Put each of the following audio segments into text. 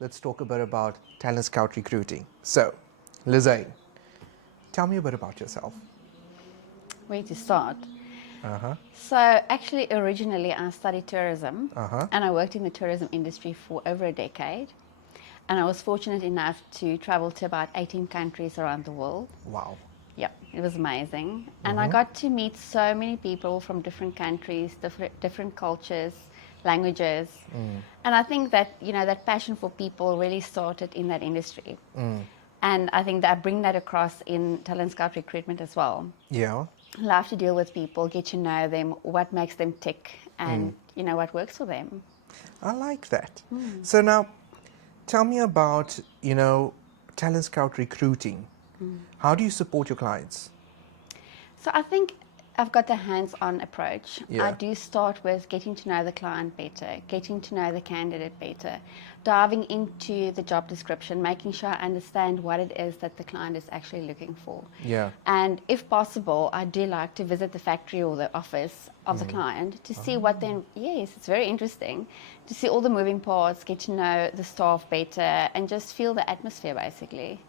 let's talk a bit about Talent Scout Recruiting. So, Lizane, tell me a bit about yourself. Where to start? Uh-huh. So actually, originally I studied tourism, Uh-huh. and I worked in the tourism industry for over a decade. And I was fortunate enough to travel to about 18 countries around the world. Wow. Yeah, it was amazing. And I got to meet so many people from different countries, different cultures, languages. And I think that, that passion for people really started in that industry. And I think that I bring that across in Talent Scout Recruitment as well. Yeah. Love to deal with people, get to know them, what makes them tick, and what works for them. I like that. So now, tell me about, Talent Scout Recruiting. How do you support your clients? So I think I've got the hands-on approach. I Yeah. do start with getting to know the client better, getting to know the candidate better, diving into the job description, making sure I understand what it is that the client is actually looking for. Yeah. And if possible, I do like to visit the factory or the office of the client to see what then, yes, it's very interesting to see all the moving parts, get to know the staff better, and just feel the atmosphere basically.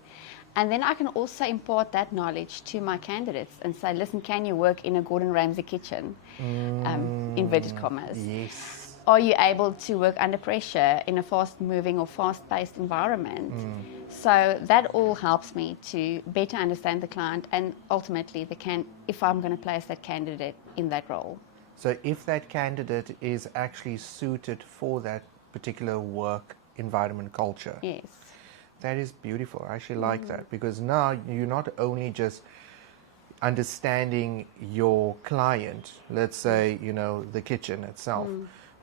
And then I can also impart that knowledge to my candidates and say, listen, can you work in a Gordon Ramsay kitchen? Inverted commas. Yes. Are you able to work under pressure in a fast moving or fast paced environment? So that all helps me to better understand the client and ultimately if I'm going to place that candidate in that role. So if that candidate is actually suited for that particular work environment culture, Yes. that is beautiful. I actually like that because now you're not only just understanding your client, let's say, the kitchen itself,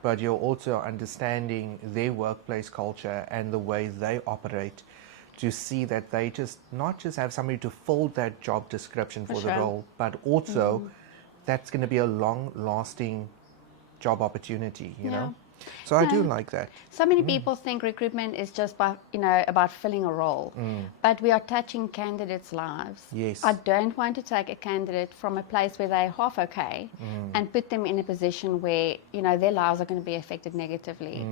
but you're also understanding their workplace culture and the way they operate to see that they just not just have somebody to fill that job description for the sure. role, but also that's going to be a long lasting job opportunity, Yeah. So I do No. like that. So many people think recruitment is just about filling a role, but we are touching candidates' lives. Yes. I don't want to take a candidate from a place where they're half okay and put them in a position where their lives are going to be affected negatively.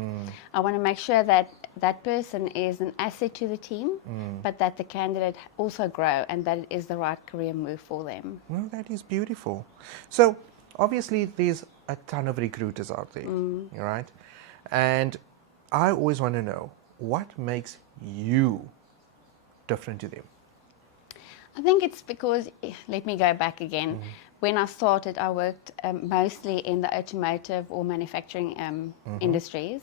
I want to make sure that that person is an asset to the team, but that the candidate also grow and that it is the right career move for them. Well, that is beautiful. So, obviously, there's a ton of recruiters out there, right? And I always want to know what makes you different to them. I think it's because, let me go back again. When I started, I worked mostly in the automotive or manufacturing industries.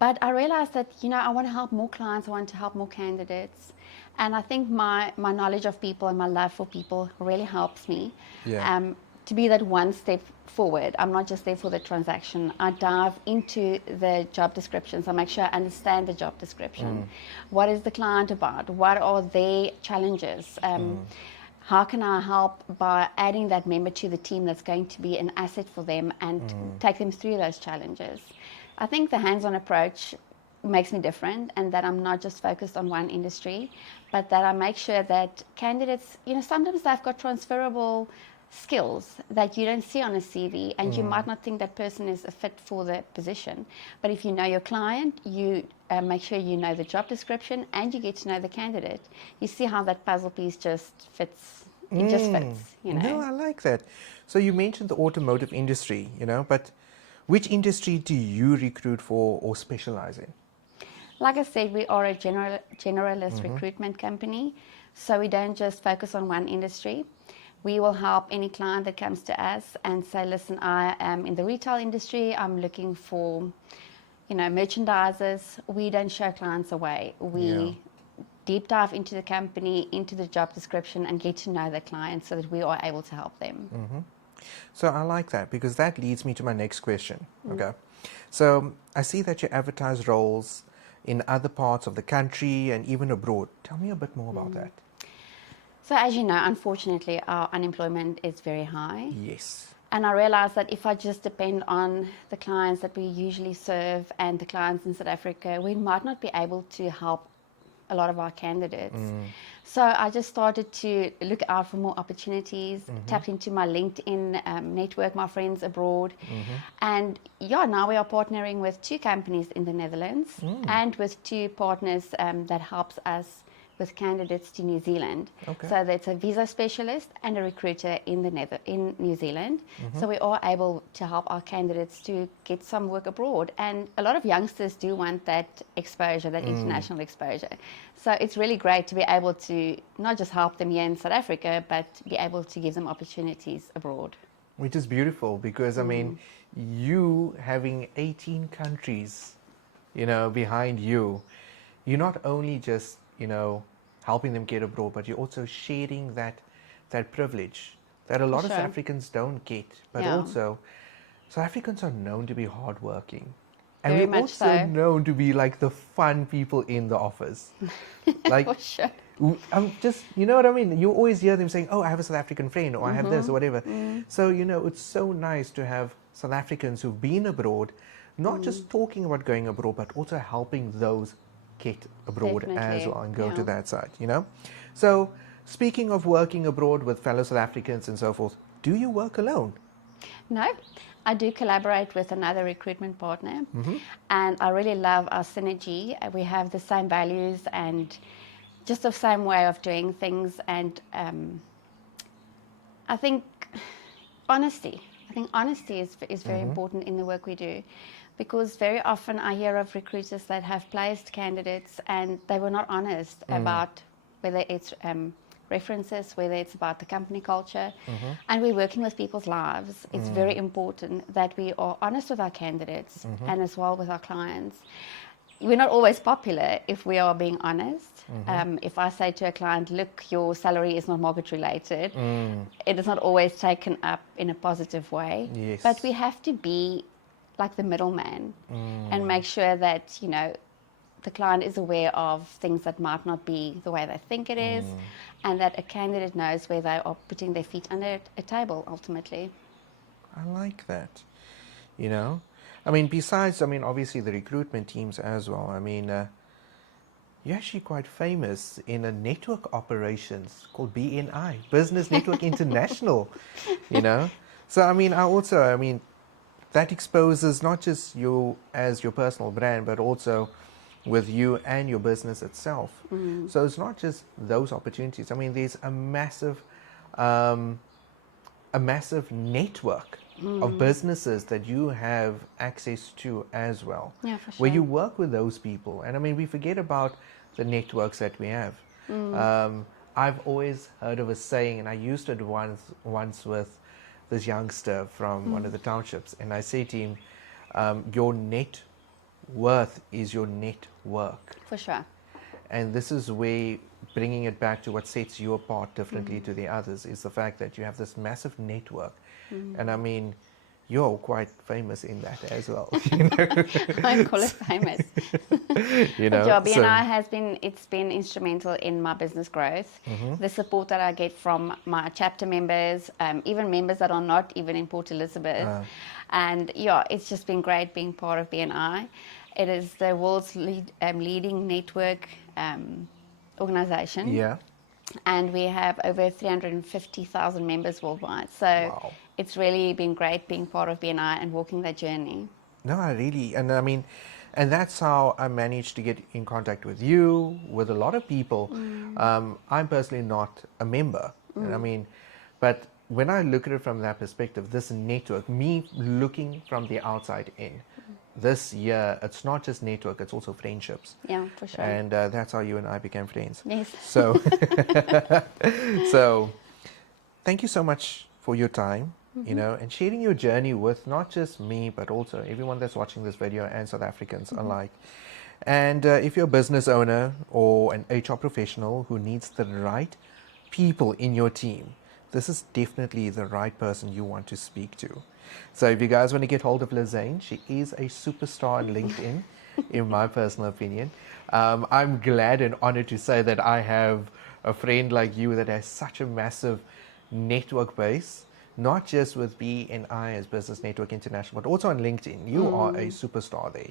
But I realized that, I want to help more clients, I want to help more candidates. And I think my knowledge of people and my love for people really helps me Yeah. to be that one step forward. I'm not just there for the transaction. I dive into the job descriptions. I make sure I understand the job description. What is the client about? What are their challenges? How can I help by adding that member to the team that's going to be an asset for them and take them through those challenges? I think the hands-on approach makes me different, and that I'm not just focused on one industry, but that I make sure that candidates, sometimes they've got transferable skills that you don't see on a CV, and you might not think that person is a fit for the position. But if you know your client, you make sure you know the job description and you get to know the candidate. You see how that puzzle piece just fits. It just fits, No, I like that. So, you mentioned the automotive industry, but which industry do you recruit for or specialize in? Like I said, we are a generalist recruitment company, so we don't just focus on one industry. We will help any client that comes to us and say, listen, I am in the retail industry, I'm looking for, merchandisers. We don't show clients away. We deep dive into the company, into the job description, and get to know the client so that we are able to help them. So I like that because that leads me to my next question. Okay. So I see that you advertise roles in other parts of the country and even abroad. Tell me a bit more about that. So as you know, unfortunately, our unemployment is very high. Yes. And I realized that if I just depend on the clients that we usually serve and the clients in South Africa, we might not be able to help a lot of our candidates. So I just started to look out for more opportunities, tapped into my LinkedIn network, my friends abroad. And yeah, now we are partnering with 2 companies in the Netherlands and with 2 partners that helps us with candidates to New Zealand. Okay. So that's a visa specialist and a recruiter in New Zealand. So we are able to help our candidates to get some work abroad. And a lot of youngsters do want that exposure, that international exposure. So it's really great to be able to not just help them here in South Africa, but be able to give them opportunities abroad. Which is beautiful because, I mean, you having 18 countries, behind you, you're not only just, helping them get abroad, but you're also sharing that privilege that a lot of South Africans don't get. But also, South Africans are known to be hardworking. And Very we're much also so. known to be like the fun people in the office. Like, For sure. I'm just, you know what I mean? You always hear them saying, oh, I have a South African friend, or I have this, or whatever. So, it's so nice to have South Africans who've been abroad, not just talking about going abroad, but also helping those get abroad as Definitely, well and go to that side, So, speaking of working abroad with fellow South Africans and so forth, do you work alone? No, I do collaborate with another recruitment partner, and I really love our synergy. We have the same values and just the same way of doing things, and I think honesty. I think honesty is very important in the work we do, because very often I hear of recruiters that have placed candidates and they were not honest about whether it's references, whether it's about the company culture. And we're working with people's lives. It's very important that we are honest with our candidates and as well with our clients. We're not always popular if we are being honest. If I say to a client, look, your salary is not market related, it is not always taken up in a positive way. Yes. But we have to be like the middleman and make sure that, the client is aware of things that might not be the way they think it is, and that a candidate knows where they are putting their feet under a table ultimately. I like that. I mean, besides, obviously the recruitment teams as well. I mean, you're actually quite famous in a network operations called BNI, Business Network International, So, I mean, that exposes not just you as your personal brand, but also with you and your business itself. So it's not just those opportunities. I mean, there's a massive network of businesses that you have access to as well. Yeah, for Where sure. you work with those people. And I mean, we forget about the networks that we have. I've always heard of a saying, and I used it once with this youngster from one of the townships, and I say to him, your net worth is your network. For sure. And this is where, bringing it back to what sets you apart differently to the others, is the fact that you have this massive network. And I mean, you're quite famous in that as well. I call it famous. BNI it's been instrumental in my business growth. The support that I get from my chapter members, even members that are not even in Port Elizabeth. And it's just been great being part of BNI. It is the world's leading network organization. Yeah. And we have over 350,000 members worldwide. So Wow. It's really been great being part of BNI and walking that journey. No, I really, and I mean, and that's how I managed to get in contact with you, with a lot of people. I'm personally not a member, and I mean, but when I look at it from that perspective, this network, me looking from the outside in, this year, it's not just network, it's also friendships. Yeah, for sure. And that's how you and I became friends. Yes. So, so thank you so much for your time, and sharing your journey with not just me, but also everyone that's watching this video and South Africans alike. And if you're a business owner or an HR professional who needs the right people in your team, this is definitely the right person you want to speak to. So if you guys want to get hold of Lizane, she is a superstar on LinkedIn, in my personal opinion. I'm glad and honored to say that I have a friend like you that has such a massive network base not just with BNI as Business Network International, but also on LinkedIn. You are a superstar there.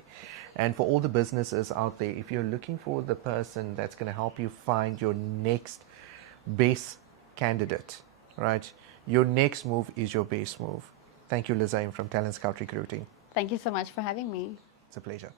And for all the businesses out there, if you're looking for the person that's going to help you find your next base candidate, right? Your next move is your base move. Thank you, Lizaim from Talent Scout Recruiting. Thank you so much for having me. It's a pleasure.